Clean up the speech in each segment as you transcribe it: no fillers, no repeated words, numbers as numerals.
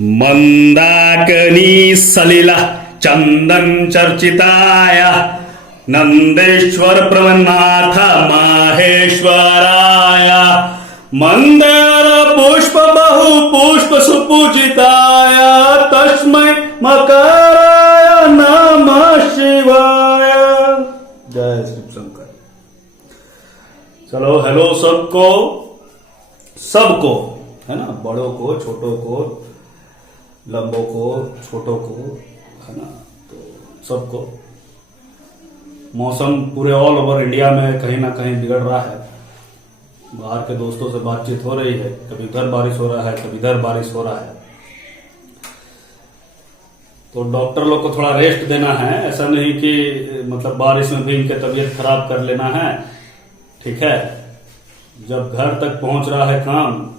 मंदाकिनी सलिला चंदन चर्चिताय नंदेश्वर प्रवन्नाथ माहेश्वराय मंदार पुष्प बहु पुष्प सुपूजिताय तस्मै मकराय नमः शिवाय। जय श्री शंकर। चलो हेलो सबको है ना, बड़ों को छोटों को लंबों को छोटों को है ना, तो सबको। मौसम पूरे ऑल ओवर इंडिया में कहीं ना कहीं बिगड़ रहा है। बाहर के दोस्तों से बातचीत हो रही है, कभी इधर बारिश हो रहा है कभी इधर बारिश हो रहा है। तो डॉक्टर लोग को थोड़ा रेस्ट देना है, ऐसा नहीं कि मतलब बारिश में भीग के तबीयत खराब कर लेना है। ठीक है, जब घर तक पहुंच रहा है काम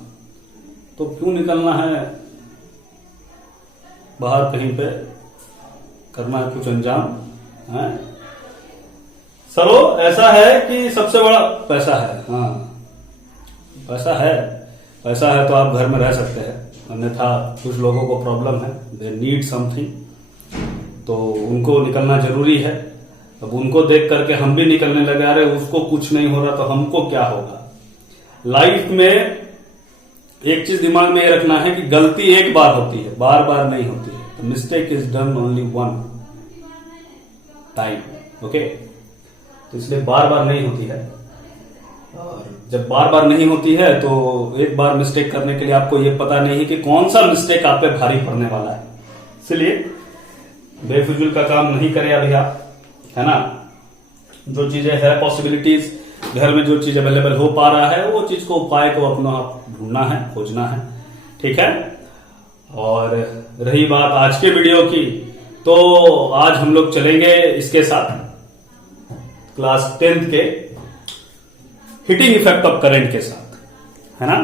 तो क्यों निकलना है बाहर, कहीं पे करना है कुछ अंजाम है। चलो ऐसा है कि सबसे बड़ा पैसा है। हाँ पैसा है तो आप घर में रह सकते हैं, अन्यथा कुछ लोगों को प्रॉब्लम है, दे नीड समथिंग, तो उनको निकलना जरूरी है। अब उनको देख करके हम भी निकलने लगे, अरे उसको कुछ नहीं हो रहा तो हमको क्या होगा। लाइफ में एक चीज दिमाग में ये रखना है कि गलती एक बार होती है, बार बार नहीं होती है। Mistake is done only one time. Okay, तो इसलिए बार बार नहीं होती है। और जब बार बार नहीं होती है तो एक बार मिस्टेक करने के लिए आपको ये पता नहीं है कि कौन सा मिस्टेक आप पे भारी पड़ने वाला है। इसलिए बेफिजूल का काम नहीं करें अभी आप, है ना। जो चीजें है पॉसिबिलिटीज, घर में जो चीज अवेलेबल हो पा रहा है वो चीज को, उपाय को अपना ढूंढना है, खोजना है। ठीक है। और रही बात आज के वीडियो की, तो आज हम लोग चलेंगे इसके साथ क्लास 10th के हिटिंग इफेक्ट ऑफ करंट के साथ, है ना।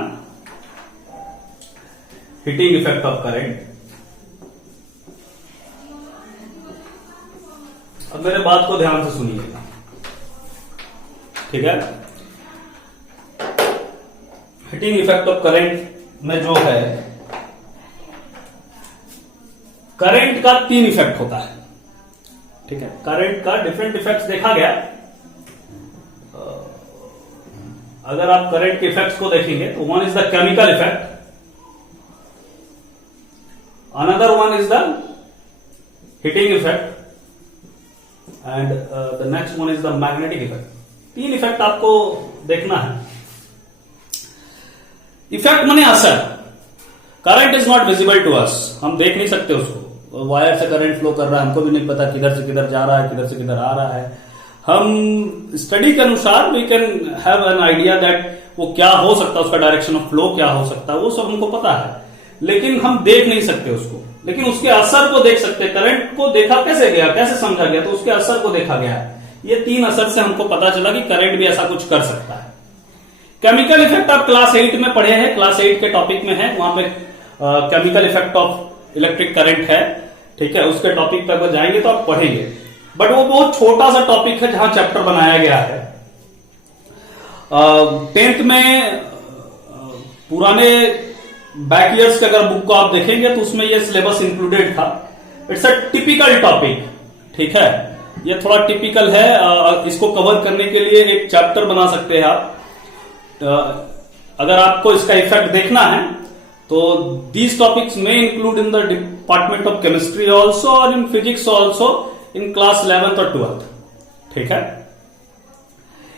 Heating effect of current. अब मेरे बात को ध्यान से सुनिएगा, ठीक है। हिटिंग इफेक्ट ऑफ करंट में जो है, करंट का 3 इफेक्ट होता है। ठीक है, करंट का डिफरेंट इफेक्ट्स देखा गया। अगर आप करंट के इफेक्ट्स को देखेंगे तो one is the chemical effect, another one is the heating effect and the next one is the magnetic effect. 3 effect आपको देखना है। इफेक्ट माने असर। Current is not visible to us, हम देख नहीं सकते उसको। वायर से करंट फ्लो कर रहा है, हमको भी नहीं पता किधर से किधर जा रहा है, किधर से किधर आ रहा है। हम स्टडी के अनुसार we can have an idea that वो क्या हो सकता है, उसका डायरेक्शन ऑफ फ्लो क्या हो सकता है, वो सब हमको पता है, लेकिन हम देख नहीं सकते उसको। लेकिन उसके असर को देख सकते। करंट को देखा कैसे गया, कैसे समझा गया, तो उसके असर को देखा गया है। ये 3 असर से हमको पता चला कि करंट भी ऐसा कुछ कर सकता है। केमिकल इफेक्ट आप क्लास 8 में पढ़े हैं, क्लास 8 के टॉपिक में है, वहां पे chemical effect of electric current है। ठीक है, उसके टॉपिक पर अगर जाएंगे तो आप पढ़ेंगे, बट वो बहुत छोटा सा टॉपिक है जहां चैप्टर बनाया गया है। 10th में पुराने बैक ईयर्स के अगर बुक को आप देखेंगे तो उसमें ये सिलेबस इंक्लूडेड था। It's a typical topic. ठीक है, ये थोड़ा टिपिकल है। इसको कवर करने के लिए एक चैप्टर बना सकते हैं आप। अगर आपको इसका इफेक्ट देखना है तो दीज टॉपिक्स में include in the department of chemistry also और in physics also in class 11th और 12th। ठीक है।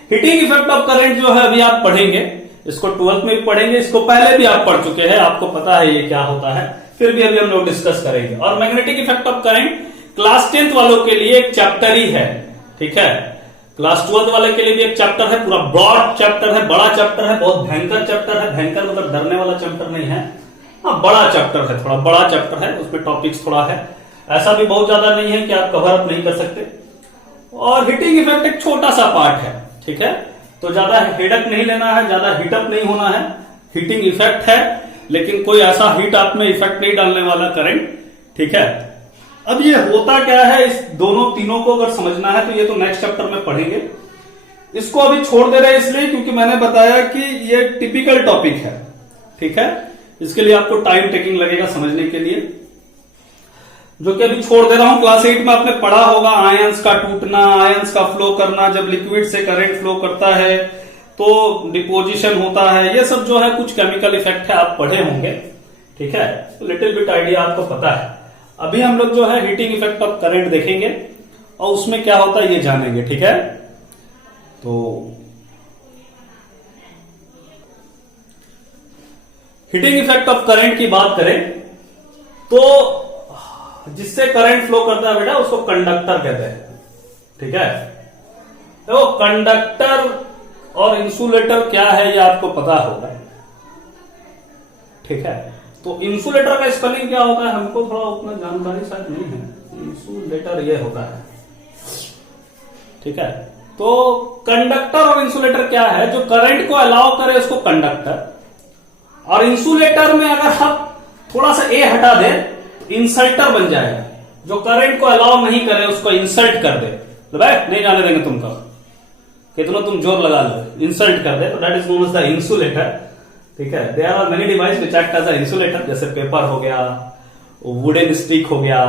हिटिंग इफेक्ट ऑफ करंट जो है अभी आप पढ़ेंगे, इसको 12th में भी पढ़ेंगे, इसको पहले भी आप पढ़ चुके हैं, आपको पता है ये क्या होता है, फिर भी अभी हम लोग डिस्कस करेंगे। और magnetic effect of current class 10th वालों के लिए एक चैप्टर ही है। ठीक है, क्लास 12th वाले के लिए भी एक चैप्टर है, पूरा ब्रॉड चैप्टर है, बड़ा चैप्टर है, बहुत भयंकर चैप्टर है। भयंकर मतलब डरने वाला चैप्टर नहीं है, हाँ बड़ा चैप्टर है, थोड़ा बड़ा चैप्टर है, उसमें टॉपिक्स थोड़ा है, ऐसा भी बहुत ज्यादा नहीं है कि आप कवर अप नहीं कर सकते। और हिटिंग इफेक्ट एक छोटा सा पार्ट है। ठीक है, तो ज्यादा हेडअप नहीं लेना है, ज्यादा हिटअप नहीं होना है। हिटिंग इफेक्ट है, लेकिन कोई ऐसा हिट आप में इफेक्ट नहीं डालने वाला करंट। ठीक है, अब ये होता क्या है, इस दोनों तीनों को अगर समझना है तो ये तो नेक्स्ट चैप्टर में पढ़ेंगे। इसको अभी छोड़ दे रहे हैं इसलिए क्योंकि मैंने बताया कि ये टिपिकल टॉपिक है। ठीक है, इसके लिए आपको टाइम टेकिंग लगेगा समझने के लिए, जो कि अभी छोड़ दे रहा हूं। क्लास 8 में आपने पढ़ा होगा आयंस का टूटना, आयंस का फ्लो करना, जब लिक्विड से करंट फ्लो करता है तो डिपोजिशन होता है, ये सब जो है कुछ केमिकल इफेक्ट है, आप पढ़े होंगे, ठीक है। तो लिटिल बिट आइडिया आपको पता है। अभी हम लोग जो है हीटिंग इफेक्ट ऑफ करंट देखेंगे और उसमें क्या होता है ये जानेंगे, ठीक है। तो हीटिंग इफेक्ट ऑफ करंट की बात करें तो जिससे करंट फ्लो करता है बेटा उसको कंडक्टर कहते हैं, ठीक है। तो कंडक्टर और इंसुलेटर क्या है ये आपको पता होगा, ठीक है। तो इंसुलेटर का स्पेलिंग क्या होता है हमको थोड़ा उतना जानकारी शायद नहीं है। इंसुलेटर ये होता है, ठीक है। तो कंडक्टर और इंसुलेटर क्या है, जो करंट को अलाउ करे उसको कंडक्टर, और इंसुलेटर में अगर आप थोड़ा सा ए हटा दे तो इंसल्टर बन जाएगा। जो करंट को अलाउ नहीं करे उसको इंसल्ट कर दे, तो भाई नहीं जाने देंगे तुमको, कितना तुम जोर लगा लो, इंसल्ट कर दे, तो that is known as the insulator, ठीक है। There are many device which act as a insulator, जैसे पेपर हो गया, वुडन स्टिक हो गया,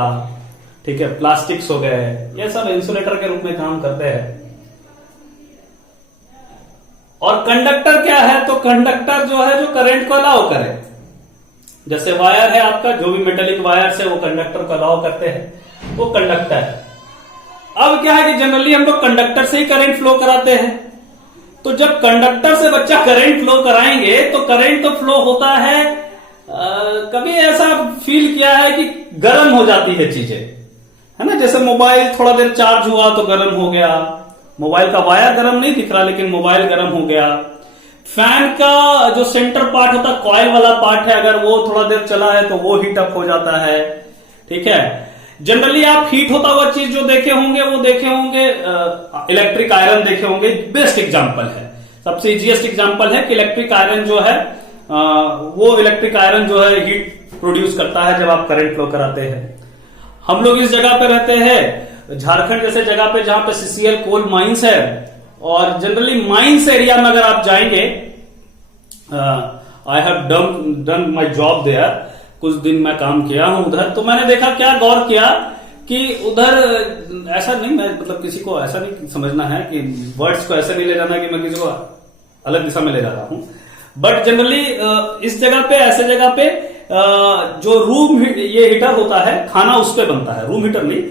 ठीक है, प्लास्टिक्स हो गए, ये सब इंसुलेटर के रूप में काम करते हैं। और कंडक्टर क्या है, तो कंडक्टर जो है जो करंट को अलाउ करे, जैसे वायर है आपका, जो भी मेटेलिक वायर से वो कंडक्टर को अलाउ करते हैं, वो कंडक्टर है। अब क्या है कि जनरली हम लोग कंडक्टर से ही करंट फ्लो कराते हैं, तो जब कंडक्टर से बच्चा करंट फ्लो कराएंगे तो करंट तो फ्लो होता है, कभी ऐसा फील किया है कि गर्म हो जाती है चीजें, है ना। जैसे मोबाइल थोड़ा देर चार्ज हुआ तो गर्म हो गया, मोबाइल का वायर गर्म नहीं दिख रहा लेकिन मोबाइल गर्म हो गया। फैन का जो सेंटर पार्ट होता है, कॉइल वाला पार्ट है, अगर वो थोड़ा देर चला है तो वो हीट अप हो जाता है, ठीक है। जनरली आप हीट होता हुआ चीज जो देखे होंगे वो देखे होंगे इलेक्ट्रिक आयरन देखे होंगे, बेस्ट एग्जांपल है, सबसे इजीएस्ट एग्जांपल है कि इलेक्ट्रिक आयरन जो है वो इलेक्ट्रिक आयरन जो है हीट प्रोड्यूस करता है जब आप करंट फ्लो कराते हैं। हम लोग इस जगह पे रहते हैं झारखंड जैसे जगह पे जहां पे सीसीएल कोल माइंस है, और जनरली माइंस एरिया में अगर आप जाएंगे, I have done my job there, कुछ दिन मैं काम किया हूं उधर, तो मैंने देखा, क्या गौर किया कि उधर ऐसा नहीं, मैं मतलब किसी को ऐसा नहीं समझना है कि वर्ड्स को ऐसे नहीं ले जाना कि मैं किसी को अलग दिशा में ले जा रहा हूं, बट जनरली इस जगह पे, ऐसे जगह पे जो रूम ये हीटर होता है, खाना उस पे बनता है, रूम हीटर नहीं,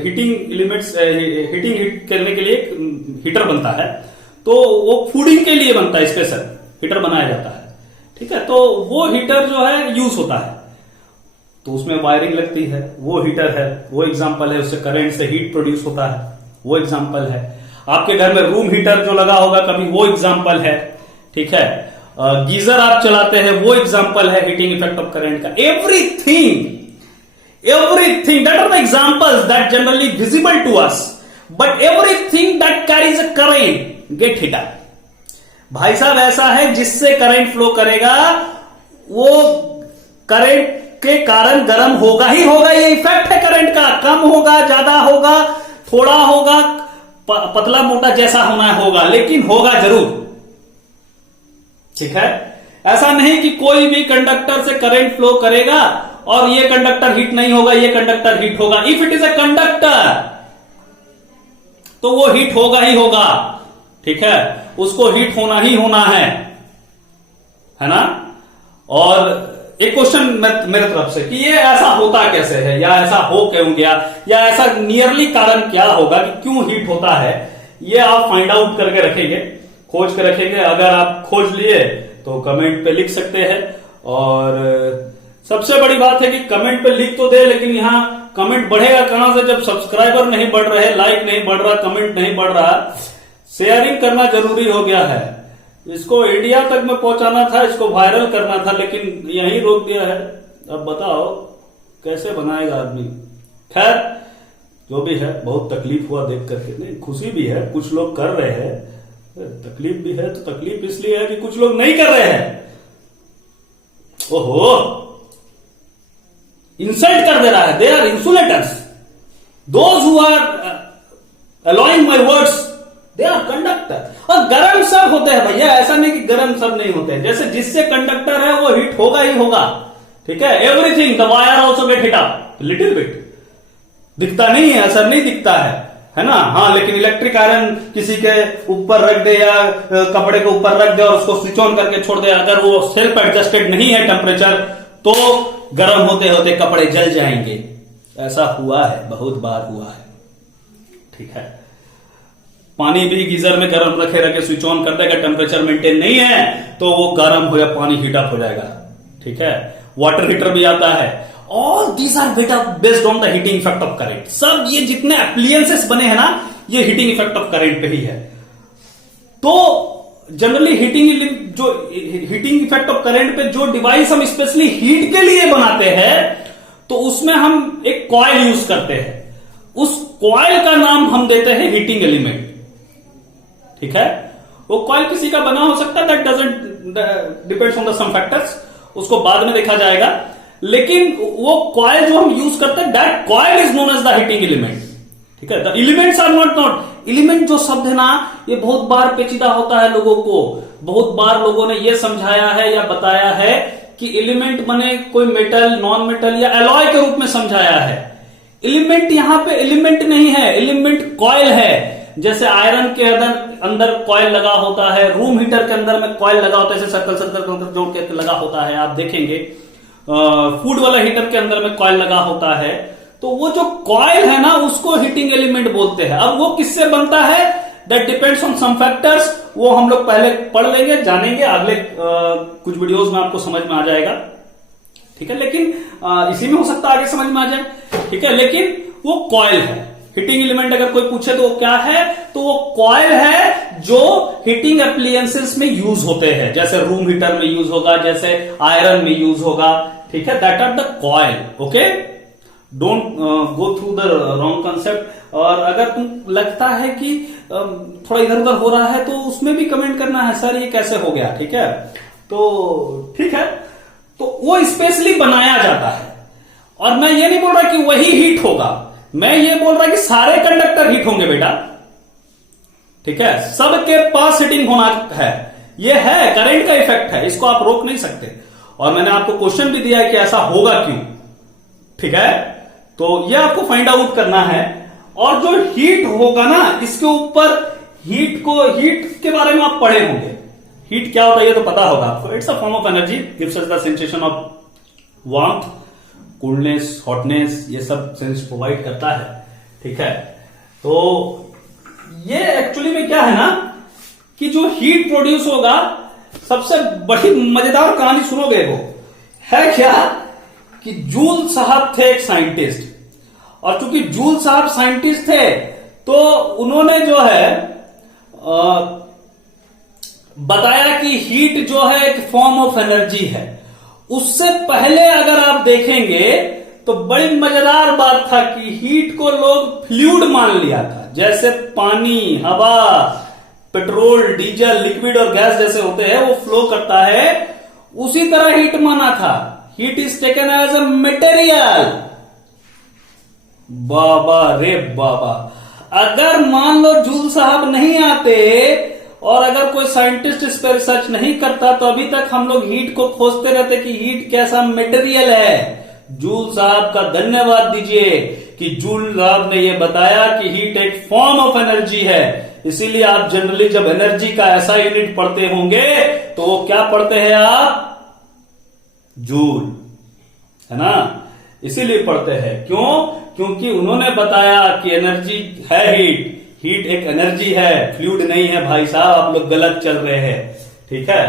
हीटिंग लिमिट्स, हीटिंग हीट करने के लिए हीटर बनता है, तो वो फूडिंग के लिए बनता है, स्पेशल हीटर बनाया जाता है, ठीक है। तो वो हीटर जो है यूज होता है, तो उसमें वायरिंग लगती है, वो हीटर है, वो एग्जांपल है, उससे करंट से हीट प्रोड्यूस होता है, वो एग्जांपल है। आपके घर में रूम हीटर जो लगा होगा कभी, वो एग्जांपल है, ठीक है। गीजर आप चलाते हैं, वो एग्जांपल है हीटिंग इफेक्ट ऑफ करंट का। Everything that are the examples that generally visible to us, but everything that carries a current get hit up. भाई साहब ऐसा है जिससे करंट फ्लो करेगा वो करंट के कारण गर्म होगा ही होगा, ये इफेक्ट है करंट का। कम होगा, ज्यादा होगा, थोड़ा होगा, पतला मोटा जैसा होना होगा, लेकिन होगा जरूर, ठीक है। ऐसा नहीं कि कोई भी कंडक्टर से करंट फ्लो करेगा और ये कंडक्टर हीट नहीं होगा, ये कंडक्टर हीट होगा। If it is a conductor तो वो हीट होगा ही होगा, ठीक है, उसको हीट होना ही होना है ना। और एक क्वेश्चन मेरे तरफ से कि ये ऐसा होता कैसे है, या ऐसा हो क्यों गया, या ऐसा नियरली कारण क्या होगा कि क्यों हीट होता है, ये आप फाइंड आउट करके रखेंगे, खोज के रखेंगे। अगर आप खोज लिए तो कमेंट पे लिख सकते हैं। और सबसे बड़ी बात है कि कमेंट पे लिख तो दे, लेकिन यहां कमेंट बढ़ेगा कहां से जब सब्सक्राइबर नहीं बढ़ रहे, लाइक नहीं बढ़ रहा, कमेंट नहीं बढ़ रहा। शेयरिंग करना जरूरी हो गया है, इसको इंडिया तक में पहुंचाना था, इसको वायरल करना था, लेकिन यहीं रोक दिया है। अब बताओ कैसे बनाएगा आदमी। खैर जो भी है, बहुत तकलीफ हुआ देख करके, नहीं खुशी भी है, कुछ लोग कर रहे हैं, तकलीफ भी है। तो तकलीफ इसलिए है कि कुछ लोग नहीं कर रहे हैं, ओहो इंसल्ट कर दे रहा है। They are insulators, those who are allowing my words, they are conductor. और गर्म सब होते हैं भैया, ऐसा नहीं कि गर्म सब नहीं होते हैं। जैसे जिससे कंडक्टर है वो हीट होगा ही होगा, ठीक है। Everything the wire also get heat up little bit, दिखता नहीं है, असर नहीं दिखता है ना। हाँ, लेकिन इलेक्ट्रिक आयरन किसी के ऊपर रख दे या कपड़े के ऊपर रख दे और उसको स्विच ऑन करके छोड़ दे, अगर वो सेल्फ एडजस्टेड नहीं है टेम्परेचर, तो गर्म होते होते कपड़े जल जाएंगे। ऐसा हुआ है, बहुत बार हुआ है, ठीक है। पानी भी गीजर में गर्म रखे रखे स्विच ऑन कर देगा, टेम्परेचर मेंटेन नहीं है तो वो गर्म हो या पानी हीट अप हो जाएगा, ठीक है। वाटर हीटर भी आता है। All these are based on the heating effect of current. सब ये जितने एप्लियंसेस बने हैं ना, ये हीटिंग इफेक्ट ऑफ करंट पे ही है। तो generally heating effect of current पे जो डिवाइस हम स्पेशली हीट के लिए बनाते हैं, तो उसमें हम एक कॉइल यूज करते हैं। उस कॉइल का नाम हम देते हैं हीटिंग एलिमेंट, ठीक है। वो कॉइल किसी का बना हो सकता है, that doesn't depends on the some factors, उसको बाद में देखा जाएगा। लेकिन वो कॉइल जो हम यूज करते हैं, that coil is known as the heating element, ठीक है। The elements are not element जो शब्द है ना, ये बहुत बार पेचीदा होता है लोगों को। बहुत बार लोगों ने ये समझाया है या बताया है कि एलिमेंट बने कोई मेटल, नॉन मेटल या एलॉय के रूप में समझाया है। एलिमेंट यहां पे एलिमेंट नहीं है, एलिमेंट कॉइल है। जैसे आयरन के अंदर कॉइल लगा होता है, रूम हीटर के अंदर में कॉइल लगा होता है, ऐसे सर्कल सर्कल जोड़ के लगा होता है, आप देखेंगे। फूड वाला हीटर के अंदर में कॉइल लगा होता है। तो वो जो कॉइल है ना, उसको हीटिंग एलिमेंट बोलते हैं। अब वो किससे बनता है, that depends on some factors. वो हम लोग पहले पढ़ लेंगे, जानेंगे, अगले कुछ वीडियोस में आपको समझ में आ जाएगा, ठीक है। लेकिन इसी में हो सकता है आगे समझ में आ जाए, ठीक है। लेकिन वो कॉइल है। हीटिंग एलिमेंट अगर कोई पूछे तो वो क्या है, तो वो कॉइल है जो हीटिंग एप्लियंसेस में यूज होते हैं। जैसे रूम हीटर में यूज होगा, जैसे आयरन में यूज होगा, ठीक है। That are the coil, okay. Don't go through the wrong concept. और अगर तुम लगता है कि थोड़ा इधर उधर हो रहा है, तो उसमें भी कमेंट करना है, सर ये कैसे हो गया, ठीक है। तो ठीक है, तो वो स्पेशली बनाया जाता है। और मैं ये नहीं बोल रहा कि वही हीट होगा, मैं ये बोल रहा कि सारे कंडक्टर हीट होंगे बेटा, ठीक है। सबके पास हीटिंग होना है, ये है करंट का इफेक्ट है, इसको आप रोक नहीं सकते। और मैंने आपको क्वेश्चन भी दिया है कि ऐसा होगा क्यों, ठीक है। तो ये आपको फाइंड आउट करना है। और जो हीट होगा ना, इसके ऊपर हीट के बारे में आप पढ़े होंगे। हीट क्या होता है ये तो पता होगा आपको। It's a form of energy, gives us the sensation of warmth, coolness, hotness, ये सब सेंस प्रोवाइड करता है, ठीक है। तो ये एक्चुअली में क्या है ना, कि जो हीट प्रोड्यूस होगा, सबसे बड़ी मजेदार कहानी सुनोगे वो है क्या, कि जूल साहब थे एक साइंटिस्ट। और चूंकि जूल साहब साइंटिस्ट थे, तो उन्होंने जो है बताया कि हीट जो है एक फॉर्म ऑफ एनर्जी है। उससे पहले अगर आप देखेंगे तो बड़ी मजेदार बात था कि हीट को लोग फ्लूइड मान लिया था। जैसे पानी, हवा, पेट्रोल, डीजल, लिक्विड और गैस जैसे होते हैं, वो फ्लो करता है, उसी तरह हीट माना था। Heat is taken as a material. बाबा रे बाबा, अगर मान लो जूल साहब नहीं आते और अगर कोई साइंटिस्ट इस पर रिसर्च नहीं करता, तो अभी तक हम लोग हीट को खोजते रहते कि हीट कैसा मटेरियल है। जूल साहब का धन्यवाद दीजिए कि जूल साहब ने यह बताया कि हीट एक फॉर्म ऑफ एनर्जी है। इसीलिए आप जनरली जब एनर्जी का ऐसा यूनिट पढ़ते होंगे, तो वो क्या पढ़ते हैं आप, जूल, है ना। इसीलिए पढ़ते हैं, क्यों, क्योंकि उन्होंने बताया कि एनर्जी है हीट एक एनर्जी है, फ्लूइड नहीं है। भाई साहब, आप लोग गलत चल रहे हैं, ठीक है।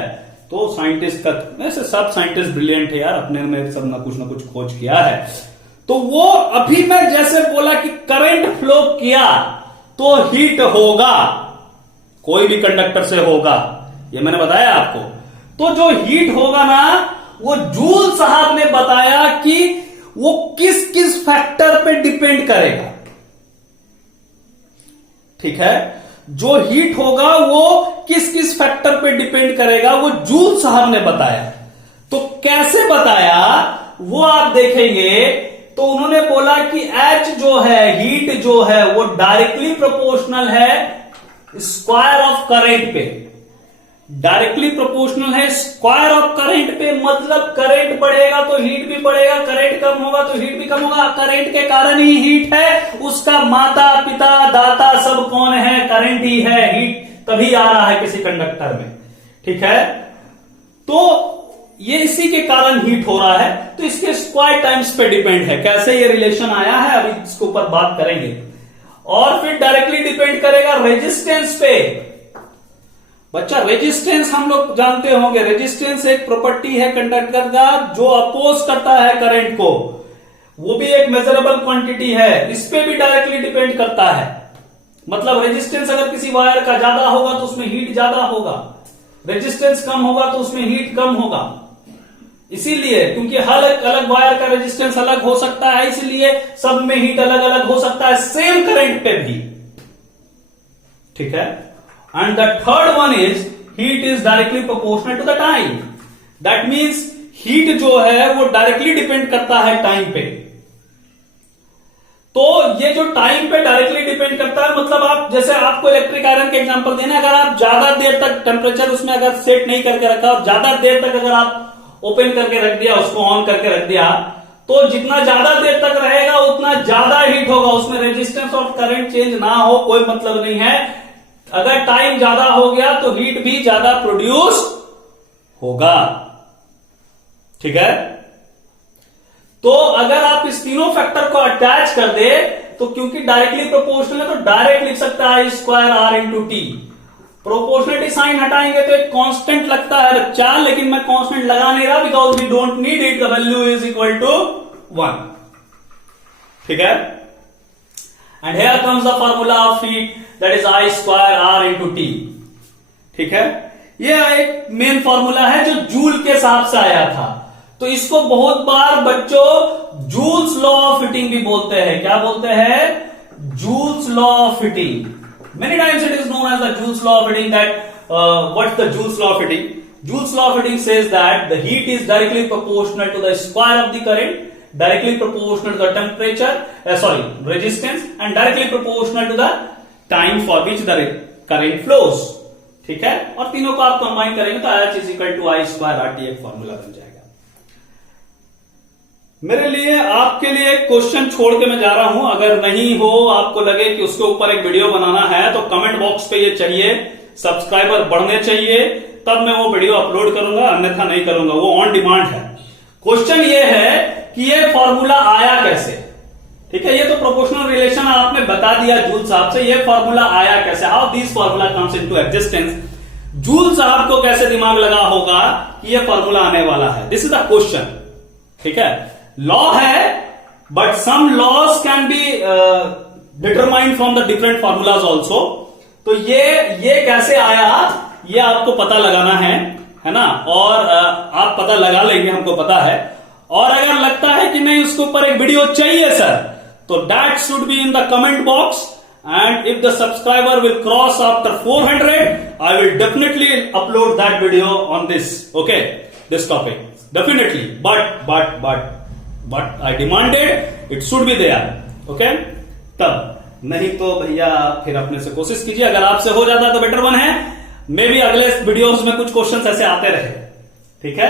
तो साइंटिस्ट का, वैसे सब साइंटिस्ट ब्रिलियंट है यार, अपने में सब ना कुछ खोज किया है। तो वो अभी मैं जैसे बोला कि करंट फ्लो किया तो हीट होगा, कोई भी कंडक्टर से होगा, ये मैंने बताया आपको। तो जो हीट होगा ना, वो जूल साहब ने बताया कि वो किस किस फैक्टर पे डिपेंड करेगा, ठीक है। जो हीट होगा वो किस किस फैक्टर पे डिपेंड करेगा, वो जूल साहब ने बताया। तो कैसे बताया वो आप देखेंगे। तो उन्होंने बोला कि H जो है, हीट जो है, वो डायरेक्टली प्रोपोर्शनल है स्क्वायर ऑफ करंट पे। डायरेक्टली प्रोपोर्शनल है स्क्वायर ऑफ करंट पे, मतलब करंट बढ़ेगा तो हीट भी बढ़ेगा, करंट कम होगा तो हीट भी कम होगा। करंट के कारण ही हीट है, उसका माता पिता दाता सब कौन है? करंट ही है। हीट तभी आ रहा है किसी कंडक्टर में, ठीक है। तो ये इसी के कारण हीट हो रहा है, तो इसके स्क्वायर टाइम्स पे डिपेंड है। कैसे ये रिलेशन आया है अभी इसके ऊपर बात करेंगे। और फिर डायरेक्टली डिपेंड करेगा रेजिस्टेंस पे। बच्चा रेजिस्टेंस हम लोग जानते होंगे, रेजिस्टेंस एक प्रॉपर्टी है कंडक्टर का जो अपोज करता है करंट को, वो भी एक मेजरेबल क्वांटिटी है, इस पे भी डायरेक्टली डिपेंड करता है। मतलब रेजिस्टेंस अगर किसी वायर का ज्यादा होगा तो उसमें हीट ज्यादा होगा, रेजिस्टेंस कम होगा तो उसमें हीट कम होगा। इसीलिए क्योंकि अलग अलग वायर का रेजिस्टेंस अलग हो सकता है, इसलिए सब में हीट अलग अलग हो सकता है, सेम करंट पे भी, ठीक है। And the third one is heat is directly proportional to the time. That means heat जो है वो डायरेक्टली डिपेंड करता है टाइम पे। तो ये जो टाइम पे डायरेक्टली डिपेंड करता है, मतलब आप जैसे आपको इलेक्ट्रिक आयरन के एग्जांपल देना, अगर आप ज्यादा देर तक टेम्परेचर उसमें अगर सेट नहीं करके रखा और ज्यादा देर तक अगर आप ओपन करके रख दिया, उसको ऑन करके रख दिया, तो जितना ज्यादा देर तक रहेगा उतना ज्यादा हीट होगा। उसमें रेजिस्टेंस और करंट चेंज ना हो कोई मतलब नहीं है। अगर टाइम ज्यादा हो गया तो हीट भी ज्यादा प्रोड्यूस होगा, ठीक है। तो अगर आप इस तीनों फैक्टर को अटैच कर दे तो क्योंकि डायरेक्टली प्रोपोर्शनल है तो डायरेक्ट लिख सकता है square R into T. Proportionality sign हटाएंगे तो एक कांस्टेंट लगता है 4, लेकिन मैं कांस्टेंट लगा नहीं रहा because we don't need it, the value is equal to 1, ठीक है। And here comes the formula of heat, that is I square R into T, ठीक है। ये एक मेन फॉर्मूला है जो जूल के हिसाब से आया था। तो इसको बहुत बार बच्चों जूल्स लॉ ऑफ हीटिंग भी बोलते हैं। क्या बोलते हैं? Joule's law of heating. Many times it is known as the Joule's law of heating. That what's the Joule's law of heating? Joule's law of heating says that the heat is directly proportional to the square of the current, directly proportional to the temperature, resistance, and directly proportional to the time for which the current flows, ठीक है। और तीनों को आप combine करेंगे तो H is equal to I square RT एक formula बन जाएगा। मेरे लिए आपके लिए एक क्वेश्चन छोड़ के मैं जा रहा हूं, अगर नहीं हो आपको लगे कि उसके ऊपर एक वीडियो बनाना है तो कमेंट बॉक्स पे ये चाहिए, सब्सक्राइबर बढ़ने चाहिए, तब मैं वो वीडियो अपलोड करूंगा, अन्यथा नहीं करूंगा, वो ऑन डिमांड है। क्वेश्चन ये है कि ये फॉर्मूला आया कैसे, ठीक है। ये तो प्रोपोर्शनल रिलेशन आपने बता दिया जूल साहब से, ये फॉर्मूला आया कैसे, how this formula comes into existence. Joule साहब को कैसे दिमाग लगा होगा कि ये फॉर्मूला आने वाला है, दिस इज द क्वेश्चन, ठीक है। लॉ है but some laws can be determined from the different formulas also. तो ये कैसे आया ये आपको पता लगाना है ना, और आप पता लगा लेंगे, हमको पता है। और अगर लगता है कि नहीं उसके ऊपर एक वीडियो चाहिए सर, तो that should be in the comment box, and if the subscriber will cross after 400 I will definitely upload that video on this, okay, this topic definitely. But I demanded it should be there, okay. तब नहीं तो भैया फिर अपने से कोशिश कीजिए, अगर आपसे हो जाता तो बेटर वन है, मे भी अगले वीडियोस में कुछ क्वेश्चंस ऐसे आते रहे, ठीक है।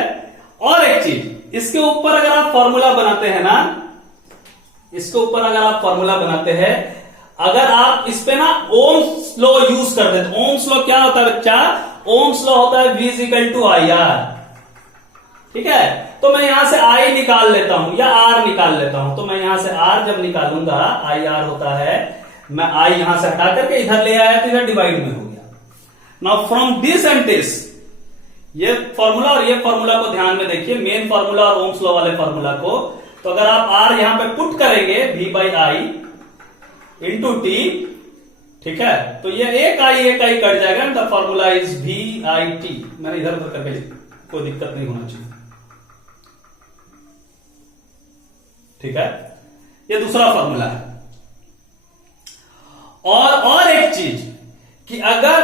और एक चीज, इसके ऊपर अगर आप फॉर्मूला बनाते हैं ना, इसके ऊपर अगर आप फॉर्मूला बनाते हैं, अगर आप इस पे ना ओम्स लॉ यूज कर देते। ओम्स लॉ क्या होता है बच्चा? ओम्स लॉ होता है V इक्वल टू IR, ठीक है। तो मैं यहां से I निकाल लेता हूं या R निकाल लेता हूं, तो मैं यहां से R जब निकालूंगा IR होता है, मैं I यहां से हटा करके इधर ले आया तो इधर डिवाइड में हो गया। Now from this and this, ये फॉर्मूला और ये फॉर्मूला को ध्यान में देखिए, मेन फॉर्मूला और ओम्स लॉ वाले फॉर्मूला को। तो अगर आप R यहां पे पुट करेंगे V by I into T, ठीक है, तो ये एक I कट जाएगा, द फॉर्मूला इज VIT। मैंने इधर उधर करके, कोई दिक्कत नहीं होना चाहिए, ठीक है। ये दूसरा फॉर्मूला है। और एक चीज कि अगर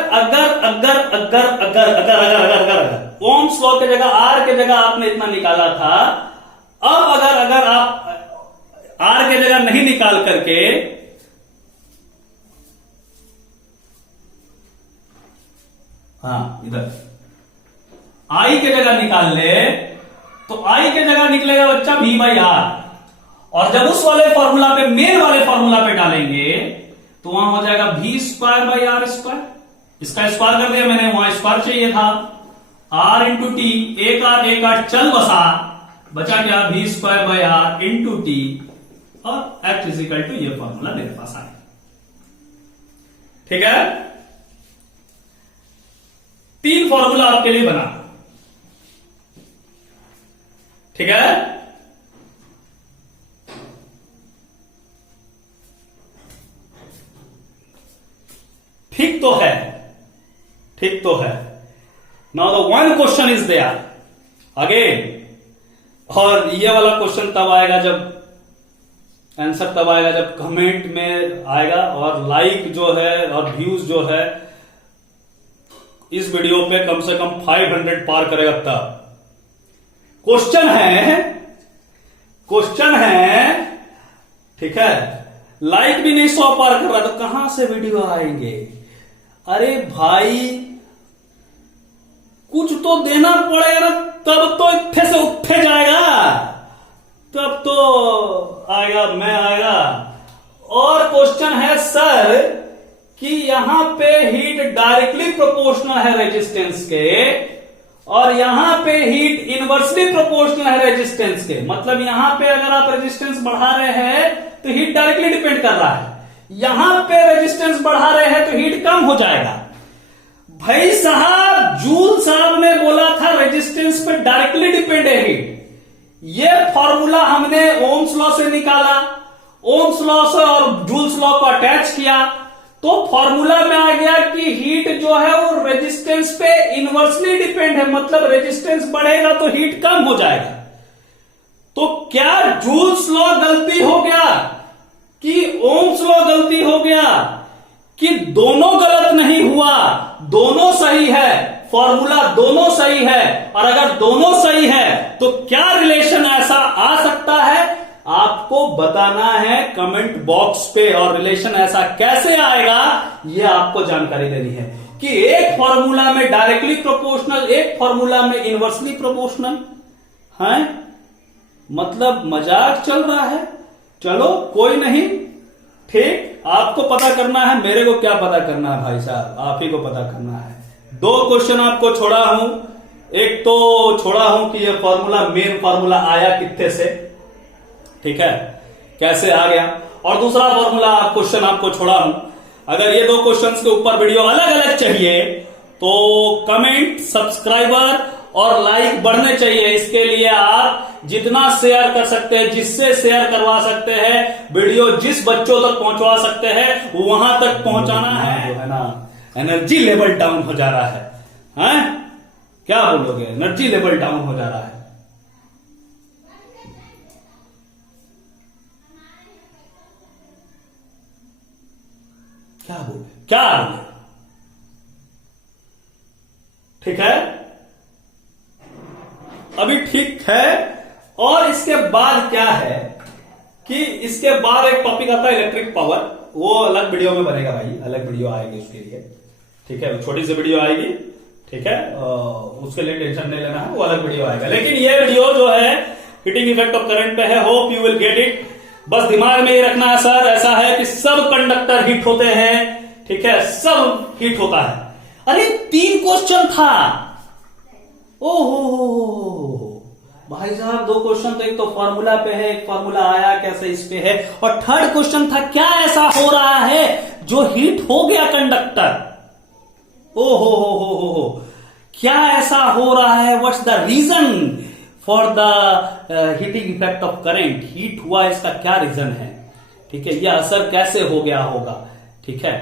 ओम्स लॉ के जगह R के जगह आपने इतना निकाला था, अब अगर आप R के जगह नहीं निकाल करके हाँ इधर आई के जगह निकाल ले तो आई के जगह निकलेगा बच्चा V बाई आर, और जब उस वाले फॉर्मूला पे मेन वाले फॉर्मूला पे डालेंगे तो वहां हो जाएगा V square by R square. इसका स्क्वायर कर दिया मैंने, वहां स्क्वायर चाहिए था, R इंटू टी, एक आर चल बसा, बचा क्या V square by R into T, और H इजिकल टू ये फॉर्मूला मेरे पास आया। ठीक है, 3 फॉर्मूला आपके लिए बना। ठीक है, ठीक तो है, ठीक तो है। Now the one question is there again, और ये वाला क्वेश्चन तब आएगा जब आंसर तब आएगा जब कमेंट में आएगा, और लाइक जो है और व्यूज जो है इस वीडियो पे कम से कम 500 पार करेगा तब। क्वेश्चन है, ठीक है, लाइक भी नहीं 100 पार कर रहा तो कहां से वीडियो आएंगे? अरे भाई कुछ तो देना पड़ेगा ना, तब तो इत्थे से उठे जाएगा, तब तो आएगा, मैं आएगा। और क्वेश्चन है सर कि यहां पे हीट डायरेक्टली प्रोपोर्शनल है रेजिस्टेंस के, और यहां पे हीट इनवर्सली प्रोपोर्शनल है रेजिस्टेंस के। मतलब यहां पे अगर आप रेजिस्टेंस बढ़ा रहे हैं तो हीट डायरेक्टली डिपेंड कर रहा है, यहां पे रेजिस्टेंस बढ़ा रहे हैं तो हीट कम हो जाएगा। भाई साहब, जूल साहब ने बोला था रेजिस्टेंस पे डायरेक्टली डिपेंड है हीट। ये फॉर्मूला हमने ओम्स लॉ से निकाला, ओम्स लॉ से और जूल्स लॉ को अटैच किया तो फॉर्मूला में आ गया कि हीट जो है वो रेजिस्टेंस पे इनवर्सली डिपेंड है, मतलब रेजिस्टेंस बढ़ेगा तो हीट कम हो जाएगा। तो क्या जूल्स लॉ गलती हो गया कि ओम्स लॉ गलती हो गया? कि दोनों गलत नहीं हुआ, दोनों सही है, फॉर्मूला दोनों सही है। और अगर दोनों सही है तो क्या रिलेशन ऐसा आ सकता है, आपको बताना है कमेंट बॉक्स पे। और रिलेशन ऐसा कैसे आएगा ये आपको जानकारी देनी है कि एक फॉर्मूला में डायरेक्टली प्रोपोर्शनल, एक फॉर्मूला में इनवर्सली प्रोपोर्शनल है। मतलब मजाक चल रहा है। चलो कोई नहीं, ठीक, आपको पता करना है, मेरे को क्या पता करना है भाई साहब, आप ही को पता करना है। 2 क्वेश्चन आपको छोड़ा हूं, एक तो छोड़ा हूं कि ये फॉर्मूला मेन फॉर्मूला आया कितने से, ठीक है, कैसे आ गया, और दूसरा फॉर्मूला क्वेश्चन आपको छोड़ा हूं। अगर ये 2 क्वेश्चंस के ऊपर वीडियो अलग अलग चाहिए तो कमेंट, सब्सक्राइबर और लाइक बढ़ने चाहिए। इसके लिए आप जितना शेयर कर सकते हैं, जिससे शेयर करवा सकते हैं, वीडियो जिस बच्चों तक पहुंचवा सकते हैं वहां तक पहुंचाना है। जो है ना, एनर्जी लेवल डाउन हो जा रहा है, क्या बोलोगे? एनर्जी लेवल डाउन हो जा रहा है। क्या बोले? ठीक है, अभी ठीक है। और इसके बाद क्या है कि इसके बाद एक टॉपिक आता है इलेक्ट्रिक पावर, वो अलग वीडियो में बनेगा भाई, अलग वीडियो आएगी उसके लिए, ठीक है, छोटी सी वीडियो आएगी, ठीक है, उसके लिए टेंशन नहीं लेना है, वो अलग वीडियो आएगा। लेकिन ये वीडियो जो है हीटिंग इफेक्ट ऑफ करंट पे है, hope you will get it. बस दिमाग में ये रखना है सर, ऐसा है कि सब कंडक्टर हीट होते हैं, ठीक है, सब हीट होता है। अरे 3 क्वेश्चन था, ओहो भाई साहब, 2 क्वेश्चन तो एक तो फॉर्मूला पे है, एक फॉर्मूला आया कैसे इस पे है, और थर्ड क्वेश्चन था क्या ऐसा हो रहा है जो हीट हो गया कंडक्टर। ओहो क्या ऐसा हो रहा है, what's the reason for the heating effect of current, heat हुआ इसका क्या रीजन है, ठीक है, यह असर कैसे हो गया होगा, ठीक है,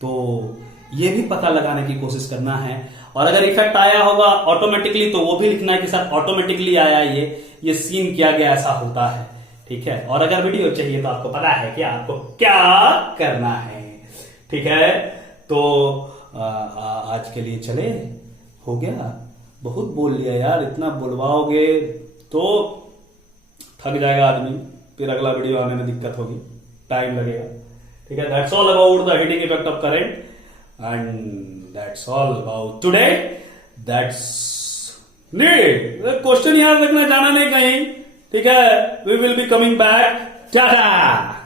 तो ये भी पता लगाने की कोशिश करना है। और अगर इफेक्ट आया होगा ऑटोमेटिकली तो वो भी लिखना है कि सर ऑटोमेटिकली आया, ये सीन किया गया, ऐसा होता है, ठीक है। और अगर वीडियो चाहिए तो आपको पता है कि आपको क्या करना है, ठीक है। तो आज के लिए चले, हो गया, बहुत बोल लिया यार, इतना बुलवाओगे तो थक जाएगा आदमी, फिर अगला वीडियो आने में दिक्कत होगी, टाइम लगेगा, ठीक है। That's all about the heating effect of current. And that's all about today. That's need question याद रखना, जाना नहीं कहीं, ठीक है। We will be coming back. Tata.